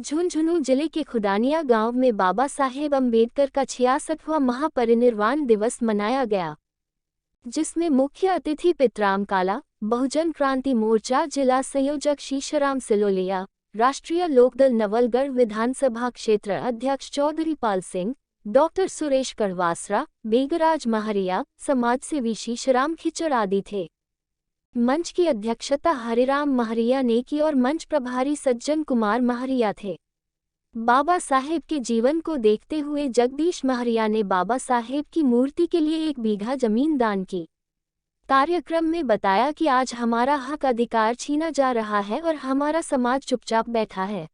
झुंझुनू जिले के खुदानिया गांव में बाबा साहेब अम्बेडकर का 66वां महापरिनिर्वाण दिवस मनाया गया, जिसमें मुख्य अतिथि पितराम काला, बहुजन क्रांति मोर्चा जिला संयोजक शीशराम सिलोलिया, राष्ट्रीय लोकदल नवलगढ़ विधानसभा क्षेत्र अध्यक्ष चौधरी पाल सिंह, डॉक्टर सुरेश कड़वासरा, बेगराज महरिया, समाजसेवी शीशराम खिचड़ आदि थे। मंच की अध्यक्षता हरिराम महरिया ने की और मंच प्रभारी सज्जन कुमार महरिया थे। बाबा साहेब के जीवन को देखते हुए जगदीश महरिया ने बाबा साहेब की मूर्ति के लिए 1 बीघा जमीन दान की। कार्यक्रम में बताया कि आज हमारा हक अधिकार छीना जा रहा है और हमारा समाज चुपचाप बैठा है।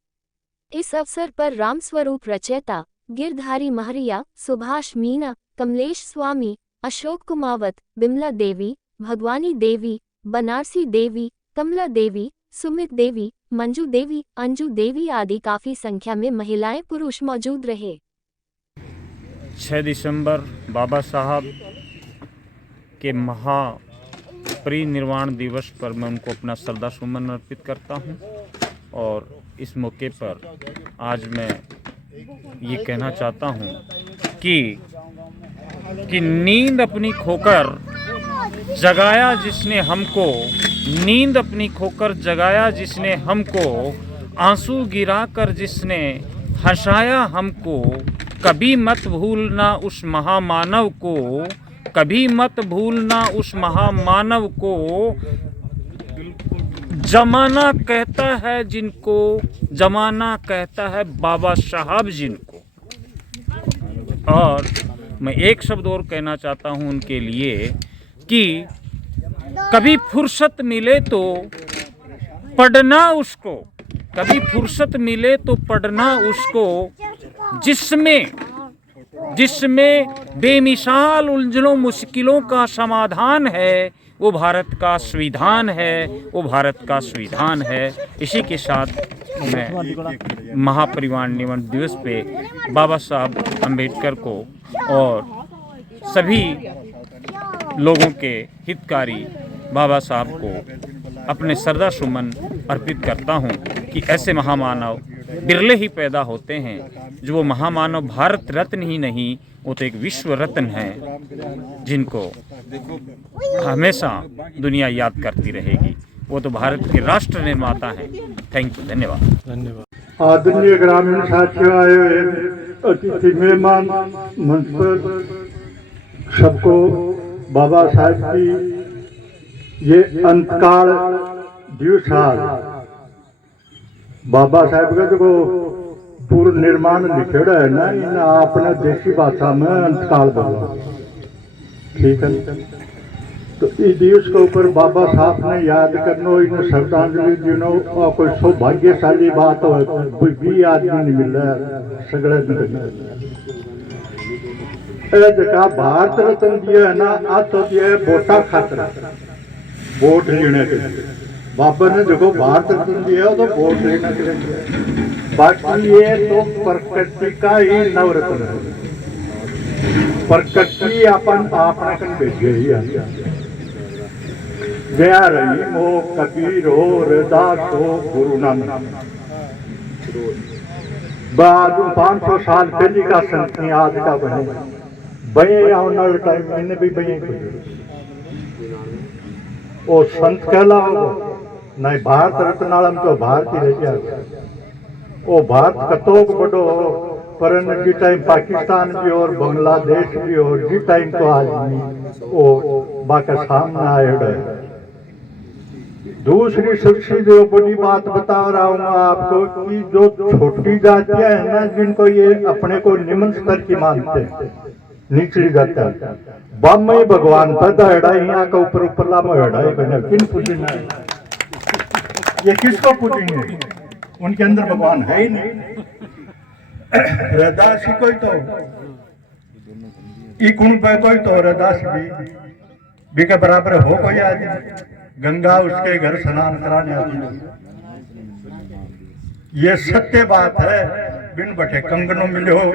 इस अवसर पर रामस्वरूप रचयिता, गिरधारी महरिया, सुभाष मीना, कमलेश स्वामी, अशोक कुमावत, बिमला देवी, भगवानी देवी, बनारसी देवी, कमला देवी, सुमित देवी, मंजू देवी, अंजू देवी आदि काफी संख्या में महिलाएं पुरुष मौजूद रहे। 6 दिसंबर बाबा साहब के महापरिनिर्वाण दिवस पर मैं उनको अपना श्रद्धा सुमन अर्पित करता हूं और इस मौके पर आज मैं ये कहना चाहता हूं कि नींद अपनी खोकर जगाया जिसने हमको, नींद अपनी खोकर जगाया जिसने हमको, आंसू गिराकर जिसने हंसाया हमको, कभी मत भूलना उस महामानव को, कभी मत भूलना उस महामानव को, जमाना कहता है जिनको, जमाना कहता है बाबा साहब जिनको। और मैं एक शब्द और कहना चाहता हूं उनके लिए कि कभी फुर्सत मिले तो पढ़ना उसको, कभी फुर्सत मिले तो पढ़ना उसको, जिसमें बेमिसाल उलझनों मुश्किलों का समाधान है, वो भारत का संविधान है, वो भारत का संविधान है। इसी के साथ मैं महापरिनिर्वाण दिवस पे बाबा साहब अम्बेडकर को और सभी लोगों के हितकारी बाबा साहब को अपने श्रद्धा सुमन अर्पित करता हूं कि ऐसे महामानव बिरले ही पैदा होते हैं। जो वो महामानव भारत रत्न ही नहीं, वो तो एक विश्व रत्न है जिनको हमेशा दुनिया याद करती रहेगी। वो तो भारत के राष्ट्र निर्माता हैं। थैंक यू, धन्यवाद। आदरणीय ग्रामीण साथियों, आए हुए अतिथि मेहमान, मंच पर सबको बाबा साहब की ये अंतकाल दिवस, बाबा साहब का जो पूर्ण निर्माण लिखेड़ा है ना, इन अपने देसी भाषा में अंतकाल बोला, ठीक है। तो इस दिवस के ऊपर बाबा साहब ने याद करनो, इन श्रद्धांजलि देनो और कोई सौभाग्यशाली बात हो भी आदमी नहीं मिल रहा है सगड़े दिन। जगह भारत रत्न दिया है ना, आज तो दिया है वोटा खातर, वोट लेने के लिए। बाबा ने देखो भारत रत्न दिया तो वोट लेने के लिए, बाकी ये तो प्रकृति का ही नवरत्न है। प्रकृति अपन आपने कल भेजे ही जया रही हो, कबीर हो, रविदास हो, गुरु नानक। बाद 500 साल पहले का संत आज का बने बने आने वाले टाइम में भी बने वो संत कहला होगा नहीं। भारत रत्न आलम तो भारत ही रह गया। वो भारत कतोक बड़ो पर जी टाइम पाकिस्तान भी और बांग्लादेश भी और जी टाइम तो आदमी वो बाका सामने आया है। दूसरी सबसे जो बड़ी बात बता रहा हूँ आपको कि जो छोटी जातियां है ना, जिनको ये अपने को निम्न स्तर की मानते हैं, निचली जातियां, बाम में भगवान पैदा हेड़ा, यहाँ का ऊपर ऊपरला में हेड़ा है, किन पूजना है? ये किसको पूजेंगे? उनके अंदर भगवान है ही नहीं। रैदास ही कोई तो गुण पे कोई तो रैदास भी के बराबर हो कोई आदमी। गंगा उसके घर स्नान कराने आती। ये सत्य बात है। बिन बटे कंगनों मिले हो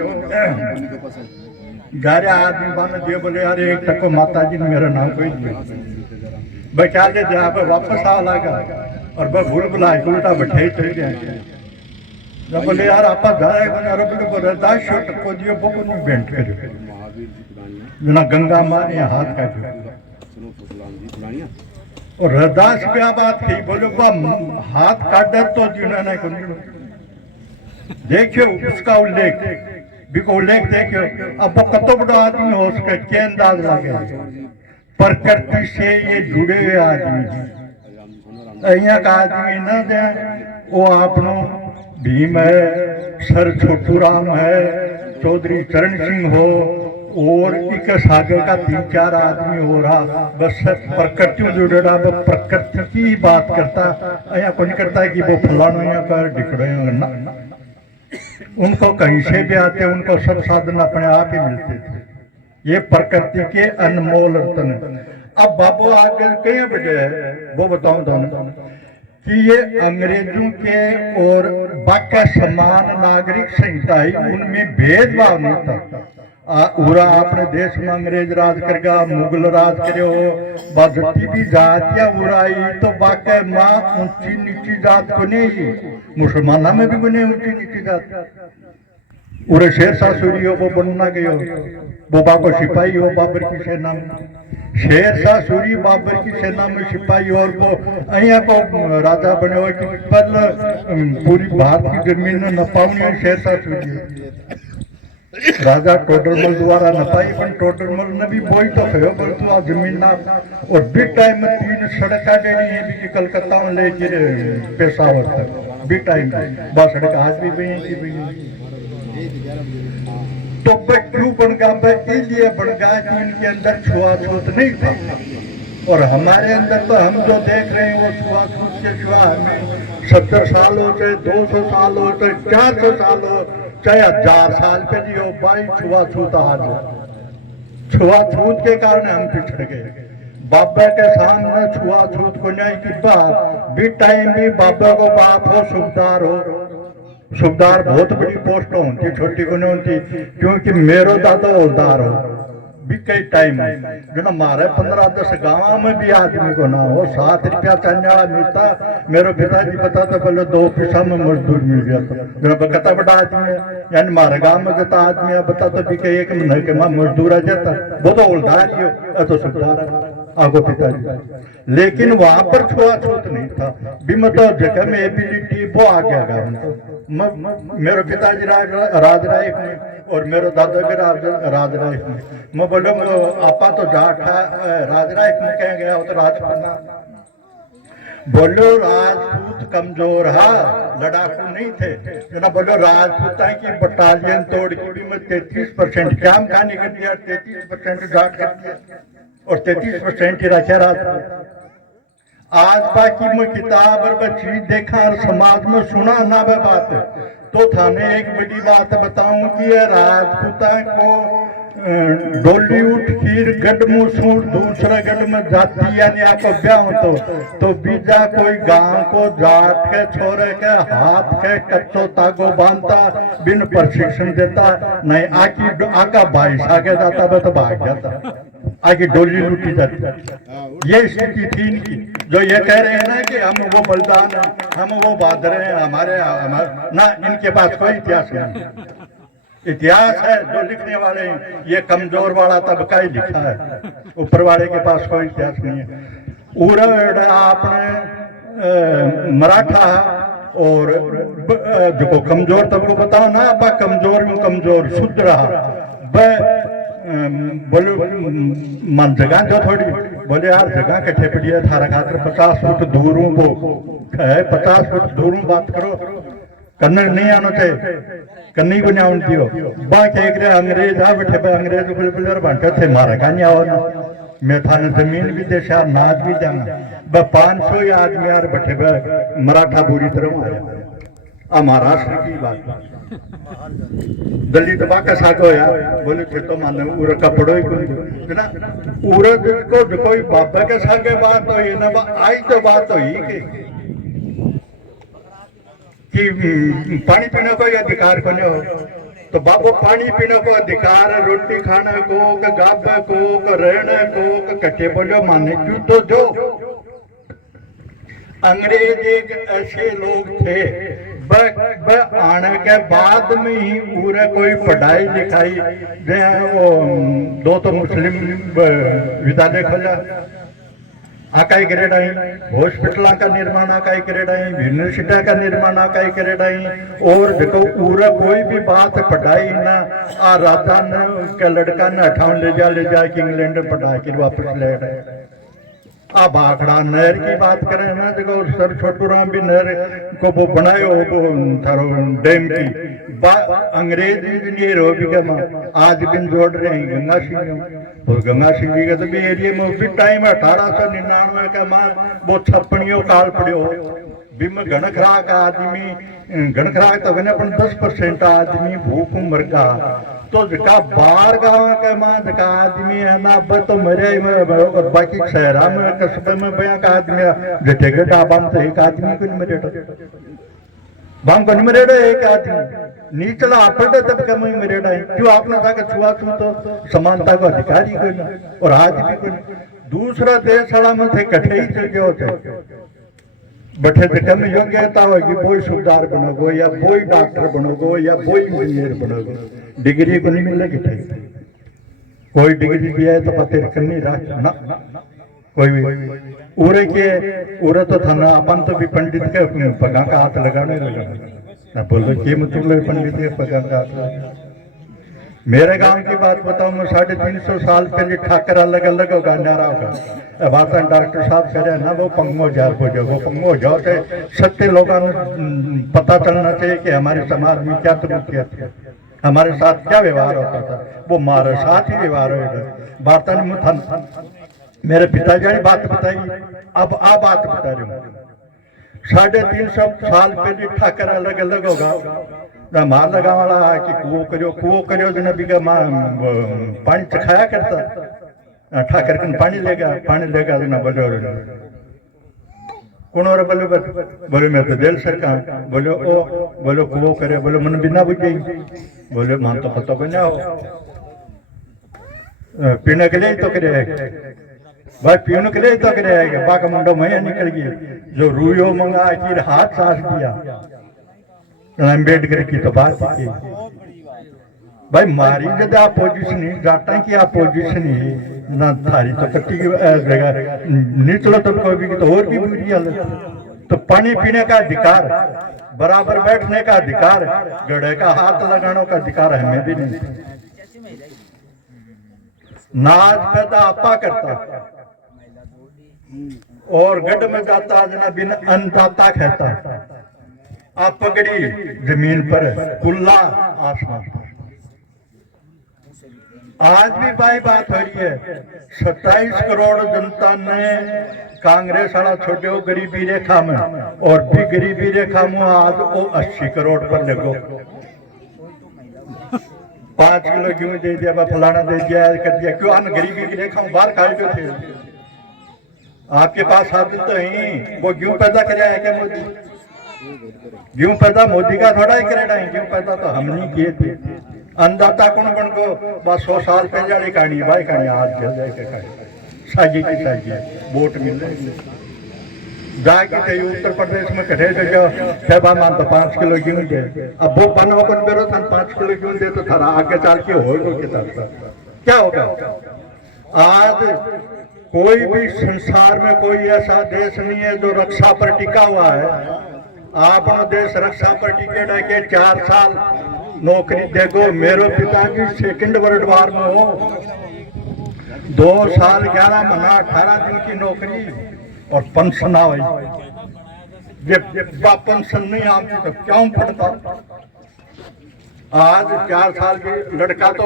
गारे आदमी बाने दिए बोले यार एक तक माता जी ने मेरा नाम कोई दिया। बचा के जहाँ पे वापस आ लगा और वह भूल बुला के उल्टा बैठे ही चल गए। जब बोले यार आप जा रहे हो अरब के बोले 10 शॉट को दियो वो को नहीं बेंट करे जना गंगा मारे हाथ का और रदास क्या बात की बोलो हाथ काट तो जिन्होंने देखियो उसका उल्लेख बिको उल्लेख देखियो। अब वो कतो बड़ा आदमी हो उसका क्या अंदाज लगे प्रकृति से ये जुड़े हुए आदमी यहाँ का आदमी न दे वो आपनो भीम है सर छोटू राम है चौधरी चरण सिंह हो और एक सागर का 3-4 आदमी हो रहा बस प्रकृति जुड़े रहा वो प्रकृति की बात करता यहाँ कौन करता है कि वो फलाना यहाँ कर ढिकड़े ना उनको कहीं से भी आते उनको सब साधन अपने आप ही मिलते थे। ये प्रकृति के अनमोल रत्न। अब बाबू आगे कई बजे वो बताऊं दोनों कि ये अंग्रेजों के और बाकी समान नागरिक संहिता ही उनमें भेदभाव नहीं था। पूरा अपने देश में अंग्रेज राज करगा मुगल राज करे हो बजती भी जातियां उड़ाई तो बाकी माँ ऊंची नीची जात को नहीं मुसलमाना में भी बने ऊंची नीची जात पूरे शेर शाह सूरी हो वो बनना गए हो वो बाबा सिपाही हो बाबर की सेना में शेर शाह सूरी बाबर की सेना में सिपाही और वो अहिया को राजा बने हो कि पल पूरी भारत की जमीन न पाऊनी शेर शाह सूरी राजा टोडरमल द्वारा नपाई पण टोडरमल ने भी बोई तो कहो परंतु आ जमीन ना और बिग टाइम में 3 सड़का देनी है भी कलकत्ता में ले के पेशावर तक बिग टाइम बस सड़क आज भी बनी की बनी तो क्यों बन गया इसलिए बन गया कि इनके अंदर छुआछूत नहीं था और हमारे अंदर तो हम जो देख रहे हैं वो छुआछूत के सिवा हमें 70 साल हो चाहे 200 साल हो चाहे 400 साल हो चाहे 1000 साल पे जियो भाई छुआछूत आज छुआछूत के कारण हम पिछड़ गए। बाबा के सामने छुआछूत को नहीं की बात भी टाइम भी बाबा को बाप हो सुबदार बहुत बड़ी पोस्ट होती छोटी को नहीं होती क्योंकि मेरो दादा हौलदार हो भी कई टाइम है जो ना मारे 15-10 गाँव में भी आदमी को ना हो 7 रुपया चलने वाला मिलता मेरे पिताजी बताते बोले 2 पैसा में मजदूर मिल गया तो कहता बड़ा आदमी है यानी मारे गाँव में जता आदमी है बताते भी कई 1 महीने के माँ मजदूर आ जाता वो तो हौलदार ही हो तो सुबदार है आगो पिताजी लेकिन वहां पर छुआछूत नहीं था भी मतलब जगह में एबिलिटी वो आ गया मेरे पिताजी राज राय और मेरे दादा के राज राय मैं बोलो आपा तो जाठा राज राय कह गया तो राजपाना बोलो राजपूत कमजोर हा लड़ाकू नहीं थे जना बोलो राजपूत की बटालियन तोड़ की भी मैं 33% क्या खाने कर दिया 33% जाट कर दिया और 33% ही रखा राजपूत। आज बाकी मैं किताब और चीज देखा और समाज में सुना ना वह बात तो थाने एक बड़ी बात बताऊं कि राजपूता को डोली उठ खीर गढ़ मुसूर दूसरा गढ़ में जाती यानी आपको ब्याह तो बीजा कोई गांव को जाट के छोरे के हाथ के कच्चो तागो बांधता बिन प्रशिक्षण देता नहीं आका भाई आगे जाता वह तो भाग जाता आगे डोली लूटी जाती। ये स्थिति थी इनकी जो ये कह रहे हैं ना कि हम वो बलिदान है हम वो बहादुर हैं हमारे ना इनके पास कोई इतिहास नहीं इतिहास है जो लिखने वाले हैं ये कमजोर वाला तबका ही लिखा है ऊपर वाले के पास कोई इतिहास नहीं है। उड़द आपने मराठा और जो कमजोर तबको बताओ ना आप कमजोर में कमजोर शुद्ध रहा बोले मन जगह जो थोड़ी बोले यार जगह कट्ठे पड़ी है थारा खातर 50 फुट दूरों को है 50 फुट दूरों बात करो कन्नड़ नहीं आना चाहिए कन्नी को नहीं दियो बाकी एक अंग्रेज आ बैठे अंग्रेज बोले बांटे थे मारा का नहीं आओ ना मैं थाने जमीन भी दे शायद नाच भी जाना 500 आदमी यार बैठे मराठा बुरी तरह मारे महाराष्ट्र की बात दलित बाका सागो यार बोले थे तो माने उर कपड़ो ही कोई ना उरद को कोई बाबा के सागे बात हो ये ना आई तो बात हो ही कि पानी पीने को अधिकार को नहीं हो तो बाबू पानी पीने को अधिकार, रोटी खाने को, गाबे को, रहने को, कटे बोलो माने क्यों तो जो अंग्रेज एक ऐसे लोग थे आने के बाद में ही पूरे कोई पढ़ाई लिखाई वो दो तो मुस्लिम विद्यालय खोला, आकाई ग्रेड आई, हॉस्पिटल का निर्माण आकाई ग्रेड आई, यूनिवर्सिटी का निर्माण आकाई ग्रेड आई, और देखो पूरा कोई भी बात पढ़ाई ना आ राजा ने के लड़का ने अठावन ले जा कि इंग्लैंड में पढ़ा के वापस ले आए। आ भाखड़ा नहर की बात करें ना, देखो सर छोटू राम भी नहर को वो बनायो वो थारो डैम की अंग्रेज इंजीनियर हो भी आज भी जोड़ रहे हैं गंगा सिंह, और गंगा सिंह जी का तो भी एरिया में भी टाइम 1899 का मां वो छप्पनियों काल पड़ो बिम गणखराक आदमी गणखराक तो बने अपन 10% आदमी भूख मर का, तो जका बाहर गाँव के मां जका आदमी है ना अब तो मरे और बाकी शहरा में कस्बे में बया का आदमी जटे के डाबाम तो एक आदमी को नहीं मरेड़ा, बाम को नहीं मरेड़ा एक आदमी नीचला अपड़े तबके में मरेड़ा है। क्यों आपने कहा कि छुआछूत तो समानता को अधिकारी को ना, और आज भी कोई दूसरा देश वाला में थे कठे ही चल गए थे बैठे थे में योग्यता होगी कोई सुबेदार बनोगो या कोई डॉक्टर बनोगो या कोई इंजीनियर बनोगो, डिग्री को नहीं मिलेगी ठीक, कोई डिग्री दिया है तो पते करनी रहा ना कोई भी उरे के उरे तो था ना अपन तो भी पंडित के पगा का हाथ लगाने लगा ना, बोलो कि मतलब पंडित के पगा का हाथ। मेरे गांव की बात बताऊं मैं 350 साल पहले ठाकर अलग अलग होगा नारा होगा बातन डॉक्टर साहब कह रहे हैं ना वो पंगो जार को जो वो पंगो जाओ से सत्य लोगों पता चलना चाहिए कि हमारे समाज में क्या त्रुटियां थी, हमारे साथ क्या व्यवहार होता था, वो हमारे साथ ही व्यवहार होगा। वार्ता में मेरे पिताजी ने बात बताई, अब आप बात बता रहे हो 350 साल पहले ठाकर अलग अलग होगा मार लगा वाला कि कुओं करो जो नबी का पानी चखाया करता ठाकर कन पानी लेगा ना बोलो कौन और बोलो बोले मैं तो जेल सर का बोलो ओ बोलो कुओं करे बोलो मन बिना बुझ गई बोले मान तो पता बना हो पीने के लिए तो करे भाई पीने के लिए तो करे बाका मुंडो मैया निकल गई जो रूयो मंगा कि हाथ सास दिया अम्बेडकर की तो बात की भाई मारी जब अपोजिशन ही जाटा की अपोजिशन ही ना थारी तो कट्टी निचलो तो कोई भी तो और भी बुरी हालत, तो पानी पीने का अधिकार, बराबर बैठने का अधिकार, गड़े का हाथ लगाने का अधिकार हमें भी नहीं। नाज पैदा आपा करता और गढ़ में जाता जना बिन अन्नदाता कहता, आप पगड़ी जमीन पर खुला आसमान पर। आज भी भाई बात हो रही है 27 करोड़ जनता ने कांग्रेस वाला छोड़ो गरीबी रेखा में, और भी गरीबी रेखा में आज वो 80 करोड़ पर लगो 5 किलो गेहूं दे दिया फलाना दे दिया कर दिया, क्यों आन गरीबी की रेखा में बाहर काट थे। आपके पास साधन तो ही वो गेहूं पैदा कराया है क्या मोदी, गेहूं पैदा मोदी का थोड़ा ही करेगा, गेहूं पैदा तो हम नहीं किए थे। अन्नदाता कौन बन को बस 100 साल पहले वाली कहानी भाई कहानी आज के कहानी सागी की सागी वोट मिल जाके थे उत्तर प्रदेश में कहे थे जो सेवा मान तो 5 किलो गेहूं दे, अब वो बनो बन बेरो 5 किलो गेहूं दे तो थारा आगे चल के होगा के साथ क्या होगा। आज कोई भी संसार में कोई ऐसा देश नहीं है जो रक्षा पर टिका हुआ है। आपनो देश रक्षा पर टिकेड़ा के 4 साल नौकरी देखो, मेरे पिताजी सेकंड वर्ल्ड वार में हो 2 साल 11 महीना 18 दिन की नौकरी और पेंशन आई, जब पेंशन नहीं आती तो क्यों पड़ता। आज 4 साल के लड़का तो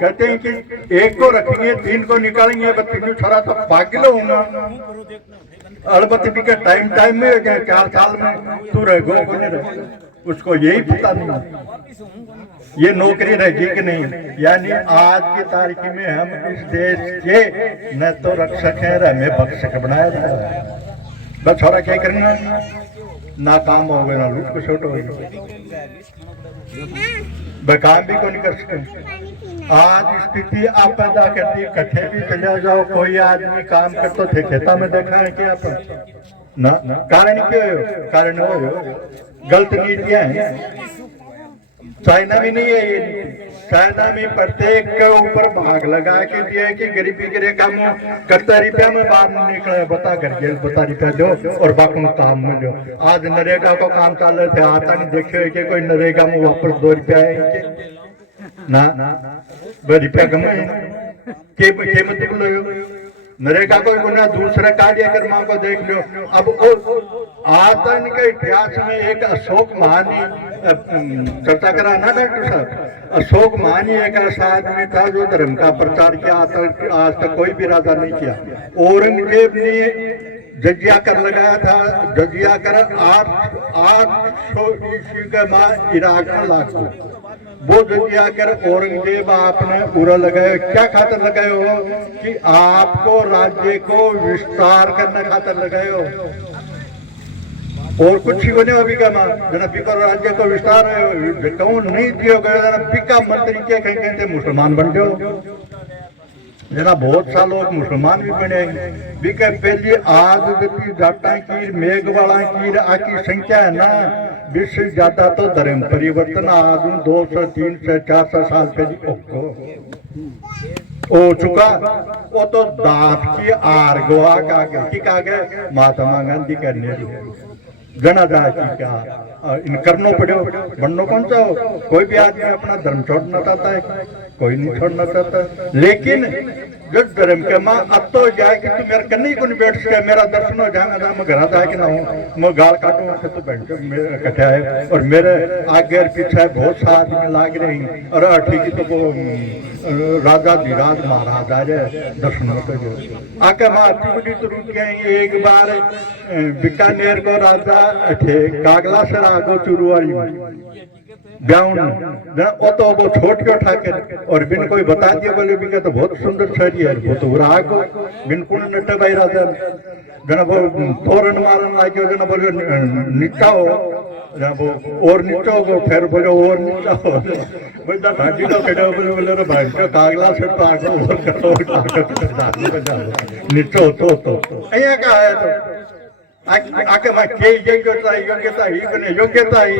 कहते हैं कि 1 को रखेंगे 3 को निकालेंगे, तीनों छोरा तो पागल होगा। अलबत्ते भी टाइम में 4 साल में तू रह गो, उसको यही पता नहीं ये नौकरी रहेगी कि नहीं। यानी आज की तारीख में हम इस देश के न तो रक्षक हैं, हमें भक्षक बनाया जा रहा है। बस छोरा क्या करना, ना काम हो गया ना लूट खसोट हो गई, काम भी को नहीं कर सकते। आज स्थिति आप पैदा करती है, कट्ठे भी चले जाओ, कोई आदमी काम करते थे खेता में देखा है क्या अपन ना, कारण क्यों हो, कारण हो गलत नीतियां हैं। चाइना में नहीं है ये नीति, चाइना में प्रत्येक के ऊपर भाग लगा के दिया कि गरीबी के रेखा में 71 रुपया में बाहर नहीं निकला, बता करके 72 रुपया दो और बाकी में काम मिलो। आज नरेगा को काम चल रहे थे, आता नहीं देखे कि कोई नरेगा में वापस 2 रुपया आएंगे ना, 2 रुपया कमाए के मतलब नरेगा कोई गुना दूसरा कार्यक्रमों को देख लो। अब आतन के इतिहास में एक अशोक महानी चर्चा करा ना डॉक्टर साहब, अशोक महानी एक ऐसा आदमी था जो धर्म का प्रचार किया, आज तक कोई भी राजा नहीं किया। औरंगजेब ने जजिया कर लगाया था, जजिया कर 800 ईस्वी के बाद इराक में लागू, वो जजिया कर औरंगजेब आपने पूरा लगाया। क्या खातर लगाए हो कि आपको राज्य को विस्तार करने खातर लगाए हो, और कुछ ही बने अभी का जना बिका राज्य को विस्तार है कौन नहीं दियो गया, बिका मंत्री के कहेंगे मुसलमान बन जाओ, जना बहुत सा लोग मुसलमान भी बने बिका। पहले आज जाटा की मेघवाला की आकी संख्या है ना 20 से ज्यादा, तो धर्म परिवर्तन आज 200 300 400 साल पहले हो चुका। वो तो दांत की आर्गवा का गए महात्मा गांधी करने जना जा की क्या इन करनो पड़ो बननो कौन सा हो। कोई भी आदमी अपना धर्म छोड़ना चाहता है, कोई नहीं छोड़ना चाहता, लेकिन जो धर्म के माँ अब तो जाए कि तू मेरे कन्नी को नहीं बैठ सके, मेरा दर्शन हो जाएगा, मैं घर जाए कि ना हूँ, मैं गाल काटूंगा तो बैठ मेरे कट्ठा है, और मेरे आगे और पीछे बहुत सा आदमी लाग रहे हैं, और ठीक है तो वो राजा धीराज महाराज आ जाए दर्शन होते आके माँ अति बड़ी तो रुक गए। एक बार बीकानेर को राजा थे कागला से आगो चुरुआरी गाउन वो तो वो छोट के उठा के और बिन कोई बता दिया बोले बिका तो बहुत सुंदर छड़ी है, वो तो राग बिल्कुल नट भाई राजा जना वो तोरण मारन लागे, जना बोले नीचा हो जना वो और नीचा हो, फिर बोले और नीचा हो, बोले ढांची तो कड़े बोले रे भाई का कागला से तो आगे और कटो नीचो तो अया का है तो आके मैं के योग्यता ही बने योग्यता ही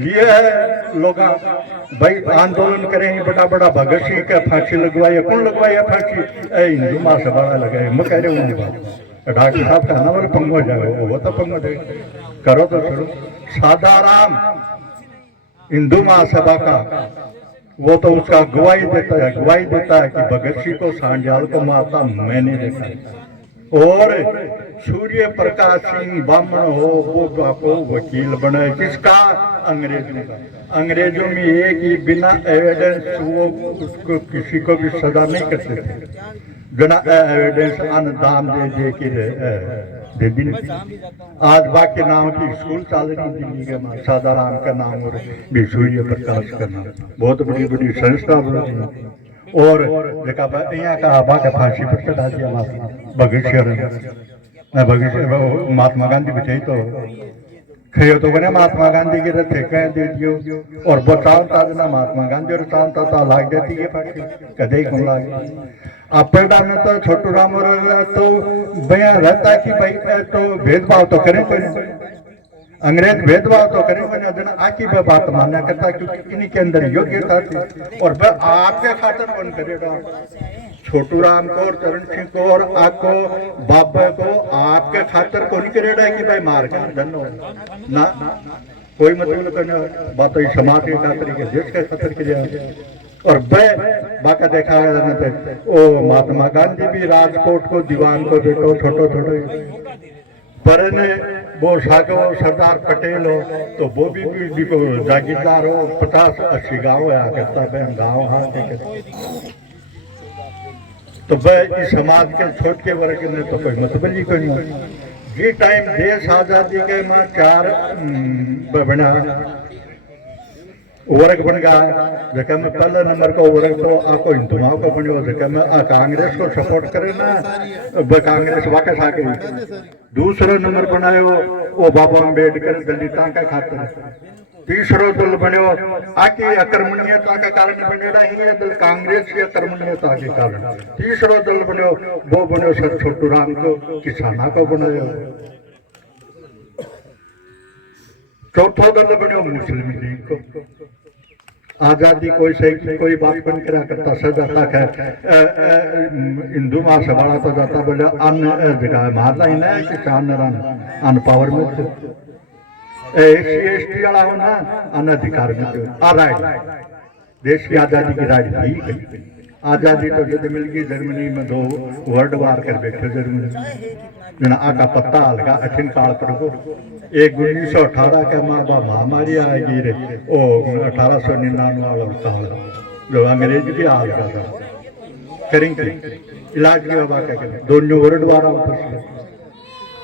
लिए है लोग भाई आंदोलन करें, बड़ा बड़ा भगत सिंह का फांसी लगवाई, कौन लगवाई फांसी, हिंदू महासभा लगाए। मैं कह रहे हूँ डॉक्टर साहब का ना बोले पंगो जाए, वो तो पंगो दे करो तो चलो। सादाराम हिंदू महासभा का वो तो उसका गवाही देता है कि भगत सिंह को सांजाल को मारता मैंने देखा, और सूर्य प्रकाश सिंह बामण हो वो आपको वकील बने किसका, अंग्रेजों का। अंग्रेजों में एक ही बिना एविडेंस वो उसको किसी को भी सजा नहीं करते थे, बिना एविडेंस अनुदान दे के दे दी। आज बाकी नाम की स्कूल चल रही दिल्ली के सादाराम का नाम और भी सूर्य प्रकाश का नाम, बहुत बड़ी बड़ी संस्था बनी, और देखा यहाँ का बाका फांसी पर चढ़ा दिया भगत सिंह महात्मा गांधी बचाई तो खेयो तो बने महात्मा गांधी के रथे कह दे दियो, और बचाव ताजना महात्मा गांधी और शांता तो लाग देती है फांसी कदे कौन लागे। अपना में तो छोटू राम तो बयान रहता कि भाई तो भेदभाव तो करें कोई, अंग्रेज भेदभाव तो करें बने आकी पे बात माना करता क्योंकि इन्हीं के अंदर योग्यता थी, और वह आपके खातर कौन करेगा। छोटू राम को और चरण सिंह को और आपको बाबा को आपके खातर कौन करेगा कि भाई मार के धनो ना कोई मतलब करने बात तो समाज के खातर के देश के खातर के लिए। और वह बाका देखा ओ महात्मा गांधी भी राजकोट को दीवान को देखो छोटो पर ने वो सरदार पटेल हो तो वो भी जागीरदार हो, 50-80 गाँव करता है गाँव हाँ तो वह इस समाज के छोट के वर्ग में तो कोई मतलब ही कोई नहीं। जी टाइम देश आजादी के में 4 बना वर्ग बन गया जैसे में पहले नंबर को वर्ग तो आपको हिंदुओं को बनो जैसे में कांग्रेस को सपोर्ट करे ना कांग्रेस वापस आ गई। दूसरा नंबर बनायो वो बाबा अम्बेडकर दलितों का खातिर। तीसरो दल बनो आकी अकर्मणीयता का कारण बनेगा ही दल कांग्रेस की अकर्मणीयता के कारण। तीसरो दल बनो वो बनो सर छोटू राम को किसाना को बनायो। चौथा दल बनो मुस्लिम लीग को। आजादी कोई सही कोई बात बन करा करता सजाता है हिंदू महासभा तो जाता बोले अन्य जगह मारना ही ना किसान अन पावर में एसटी वाला हो ना अनधिकार में देश की आजादी की राजनीति आजादी तो जब मिल गई जर्मनी में 2 वर्ल्ड वार कर बैठे जर्मनी जना आका पत्ता हल्का अठिन काल पर को एक 1918 का माँ बाप महामारी आएगी रे ओ 1899 वाला साल जो अंग्रेज भी हाल का था करेंगे इलाज की बाबा क्या करें दोनों वर्ल्ड वार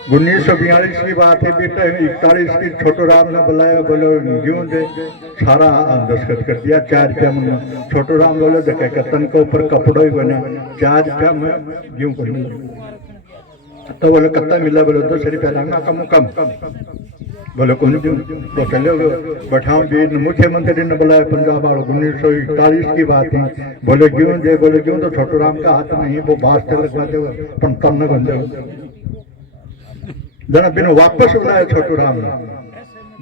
1942 की बात है बेटा 41 की छोटू राम ने बुलाया बोलो क्यों दे सारा दस्तखत कर दिया 4 रुपया में छोटू राम बोलो देखे कतन के ऊपर कपड़ो ही बने 4 रुपया में क्यों कर तो बोले कत्ता मिला बोलो 10 रुपया लाना कम बोले कौन क्यों तो चले बैठाओ भी मुख्यमंत्री ने बुलाया पंजाब वालों 1941 की बात है बोले क्यों दे बोले क्यों तो छोटू राम का हाथ नहीं वो बास लगवा देगा पर तन बन जाओ जना बिन वापस बुलाया छोटू राम ने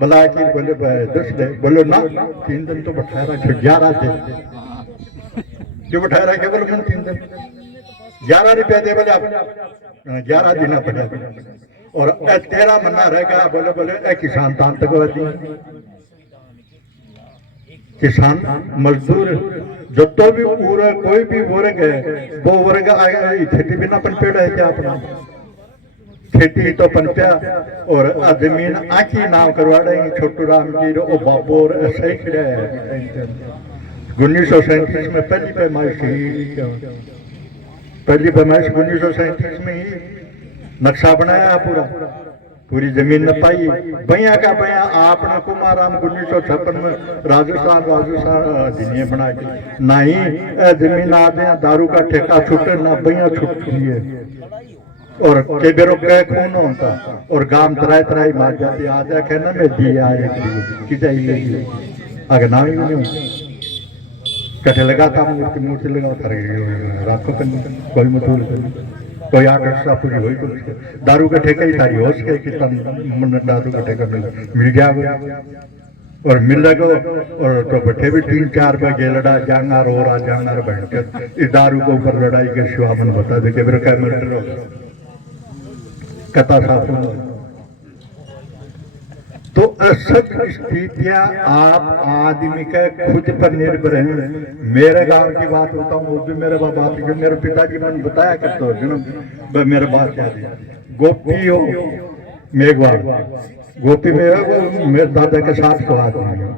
बुलाया कि बोले 10 दे बोलो ना 3 दिन तो बैठा रहा 11 थे क्यों बैठा रहा क्या बोलो 3 दिन 11 रुपया दे बोले आप 11 देना पड़ा और 13 महीना रहेगा बोले बोले किसान तांतकवादी किसान मजदूर जो तो भी पूरा कोई भी वर्ग है वो वर्ग खेती बिना पनपेड़ है क्या अपना खेती तो पनप्या और जमीन आखी नाव करवा रहे छोटू राम की ओ बाबू और ऐसे ही खड़े है 1937 में पहली पैमाइश 1937 में ही नक्शा बनाया पूरी जमीन न पाई भैया का भैया आपने कुमाराम 1956 में राजस्थान जिन्हें बना के नहीं जमीन आते दारू का ठेका छूटे ना भैया छूटती है और के बेरो कह खून होता और गांव तराई मार जाती आ जाके ना मैं दिया कि चाहिए अगर ना ही नहीं कटे लगाता मूर्ति लगा कर रात को कोई मतूल कोई आकर्षण पूरी हुई तो दारू का ठेका ही तारी हो सके कि दारू का ठेका मिल गया और मिल गो और तो बैठे भी 3-4 बजे लड़ा जांगार हो रहा जांगार बैठ इस दारू के ऊपर लड़ाई के शिवा मन बता दे के क्या मिल कथा साफ तो असत स्थितियां आप आदमी के खुद पर निर्भर हैं। मेरे गांव की बात बताऊं वो भी मेरे बाप जो मेरे पिताजी ने बताया करते हो मेरे बात याद है गोपी हो मेघवाल गोपी मेरा वो मेरे दादा के साथ को आदमी है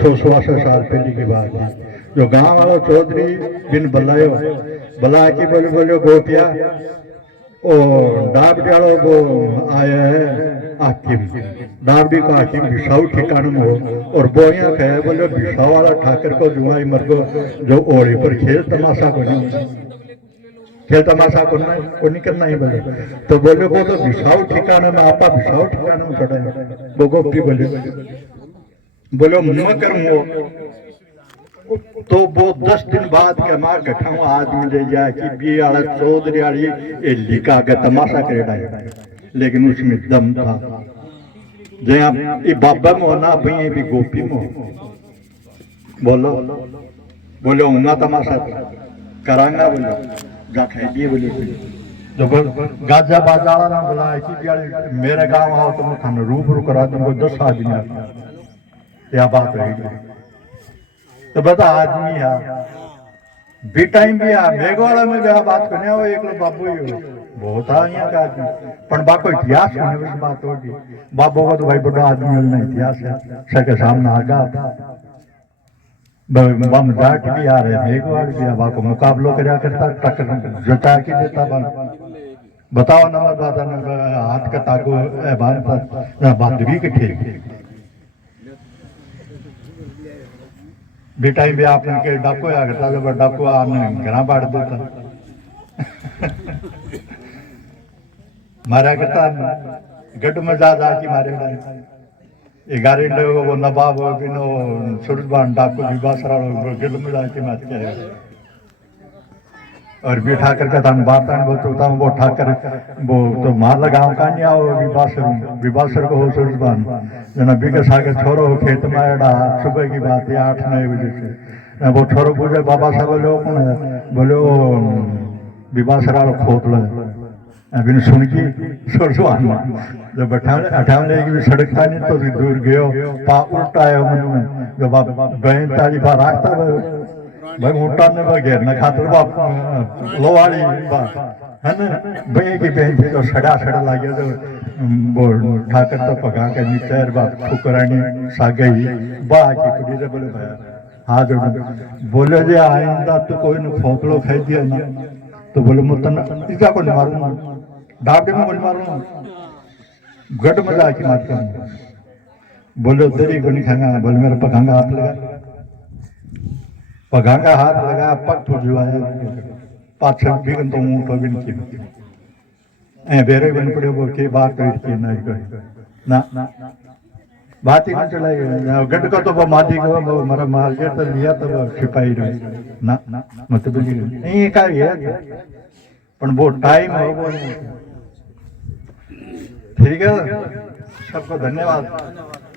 100-150 साल पहले की बात है जो गांव वालों चौधरी बिन बुलायो बुला के बोलो गोपिया और डाब डालो वो आया है हाकिम डाबडी का हाकिम भिसाऊ ठिकाने में हो और बोया कहे बोले भिसाऊ वाला ठाकर को जुआई मर्दो जो ओढ़ी पर खेल तमाशा को नहीं खेल तमाशा को नहीं करना ही बोले तो बोले वो तो भिसाऊ ठिकाने में आपा भिसाऊ ठिकाने में चढ़े वो गोपी बोले मैं करूँ तो वो 10 दिन बाद के मार गठाऊ आदमी ले जाए कि बी आला चौधरी वाली लिखा के तमाशा करे लेकिन उसमें दम था जहाँ ये बाबा मोहना भैया भी गोपी मोह बोलो उन्ना तमाशा करांगा बोलो जा खाइए बोले जो गाजा बाजा ना बोला कि मेरे गांव आओ तो मैं थाने रूबरू करा दूंगा 10 आदमी या बात रहेगी तो बता आदमी है भी टाइम भी है मेघवाड़ा में भी बात करने हो एक लोग बाबू ही हो बहुत यहाँ का आदमी पर बाको इतिहास होने उस बात होगी बाबू का तो भाई बड़ा आदमी मिलना इतिहास है सबके सामने आगा बम जाट भी आ रहे मेघवाड़ भी है बाको मुकाबलो कराया करता टक्कर जता के देता बताओ नंबर बात हाथ का ताको बात भी के ठीक बेटा भी आपने के डाको आ करता जब डाको आपने घरा बाड़ देता मारा करता गड मजा की मारे 11 वो नवाब बिनो सुरजबान डाको विभासरा गड मजा की मार के और भी ठाकर का तान बात वो चौथा वो ठाकर वो तो मार लगाओ का नहीं आओ विभासर को हो सुरजबान जना बिके सागे छोरो खेत में एड़ा सुबह की बात है 8-9 बजे से वो छोरो पूछे बाबा साहब बोले विभासरा खोत लो अभी सुन की सुरजबान जब 58 की सड़क था नहीं तो दूर गयो पा उल्टा है मन में जब आप बहन ताली बार आखता भाई उल्टा ने बगैर न खातर बाप लोवाली बात है ना भाई की बहन से जो सड़ा लागे तो वो ठाकर तो पका के नीचे बाप ठुकरानी सागई बा की कुड़ी से बोले भाई हाँ जो बोले जे आइंदा तो कोई ने खोपड़ो खाई दिया ना तो बोले मुतन इजा को मारूंगा डाके में बोल मारूंगा गट मजा की मार कर बोले तेरी को नहीं खाएगा बोले मेरे पकांगा हाथ लगा पगांगा हाथ लगा पग तो जुआया पाछे बिगन तो मुंह तो बिन की ए बेरे बन पड़े वो के बात कर के नहीं कोई ना बात ही नहीं चलाई गड का तो वो मादी को वो मेरा माल के तो लिया तो वो छिपाई रही ना मत बोली नहीं का है पण वो टाइम है वो ठीक है सबको धन्यवाद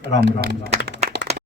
राम राम